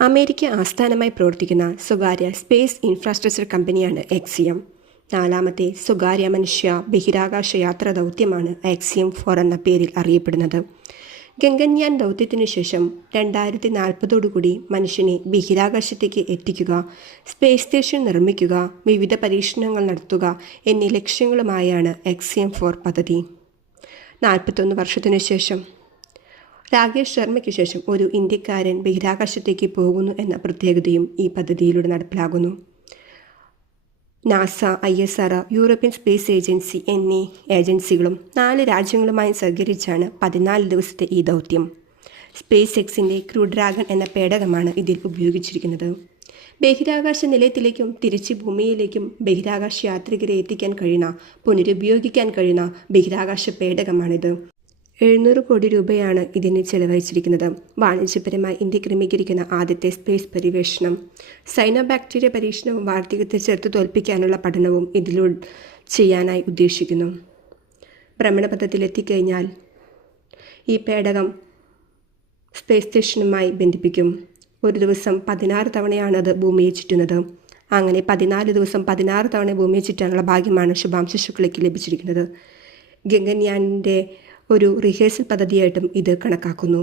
America ആസ്ഥാനമായി പ്രവർത്തിക്കുന്ന സ്വകാര്യ സ്പേസ് ഇൻഫ്രാസ്ട്രക്ചർ കമ്പനിയാണ് എക്സിയം. നാലാമത്തെ സ്വകാര്യ മനുഷ്യ ബഹിരാകാശ യാത്രാ ദൗത്യമാണ് എക്സിയം 4 എന്ന പേരിൽ അറിയപ്പെടുന്നത്. ഗഗൻയാൻ ദൗത്യത്തിനു ശേഷം 2040 മനുഷ്യനെ ബഹിരാകാശത്തേക്ക് എത്തിക്കുക, സ്പേസ് സ്റ്റേഷൻ നിർമ്മിക്കുക, വിവിധ പരീക്ഷണങ്ങൾ നടത്തുക എന്നീ ലക്ഷ്യങ്ങളുമായാണ് എക്സിയം 4 പദ്ധതി. 41 വർഷത്തിനു ശേഷം രാകേഷ് ശർമ്മയ്ക്ക് ശേഷം ഒരു ഇന്ത്യക്കാരൻ ബഹിരാകാശത്തേക്ക് പോകുന്നു എന്ന പ്രത്യേകതയും ഈ പദ്ധതിയിലൂടെ നടപ്പിലാകുന്നു. NASA, ISR, European space agency എന്നീ ഏജൻസികളും 4 രാജ്യങ്ങളുമായി സഹകരിച്ചാണ് 14 ദിവസത്തെ ഈ ദൗത്യം. സ്പേസ് എക്സിൻ്റെ ക്രൂ ഡ്രാഗൺ എന്ന പേടകമാണ് ഇതിൽ ഉപയോഗിച്ചിരിക്കുന്നത്. ബഹിരാകാശ നിലയത്തിലേക്കും തിരിച്ച് ഭൂമിയിലേക്കും ബഹിരാകാശ യാത്രികരെ എത്തിക്കാൻ കഴിയുന്ന, പുനരുപയോഗിക്കാൻ കഴിയുന്ന ബഹിരാകാശ പേടകമാണിത്. 700 കോടി രൂപയാണ് ഇതിന് ചെലവഴിച്ചിരിക്കുന്നത്. വാണിജ്യപരമായി ഇന്ത്യ ക്രമീകരിക്കുന്ന ആദ്യത്തെ സ്പേസ് പര്യവേഷണം. സൈനോബാക്ടീരിയ പരീക്ഷണവും വാർദ്ധക്യത്തെ ചെറുത്ത് തോൽപ്പിക്കാനുള്ള പഠനവും ഇതിലൂടെ ചെയ്യാനായി ഉദ്ദേശിക്കുന്നു. ഭ്രമണപഥത്തിലെത്തിക്കഴിഞ്ഞാൽ ഈ പേടകം സ്പേസ് സ്റ്റേഷനുമായി ബന്ധിപ്പിക്കും. ഒരു ദിവസം 16 തവണയാണ് അത് ഭൂമിയെ ചുറ്റുന്നത്. അങ്ങനെ 14 ദിവസം 16 തവണ ഭൂമിയെ ചുറ്റാനുള്ള ഭാഗ്യമാണ് ശുഭാംശു ശുക്ലയ്ക്ക് ലഭിച്ചിരിക്കുന്നത്. ഗഗൻയാനിൻ്റെ ഒരു റിഹേഴ്സൽ പദ്ധതിയായിട്ടും ഇത് കണക്കാക്കുന്നു.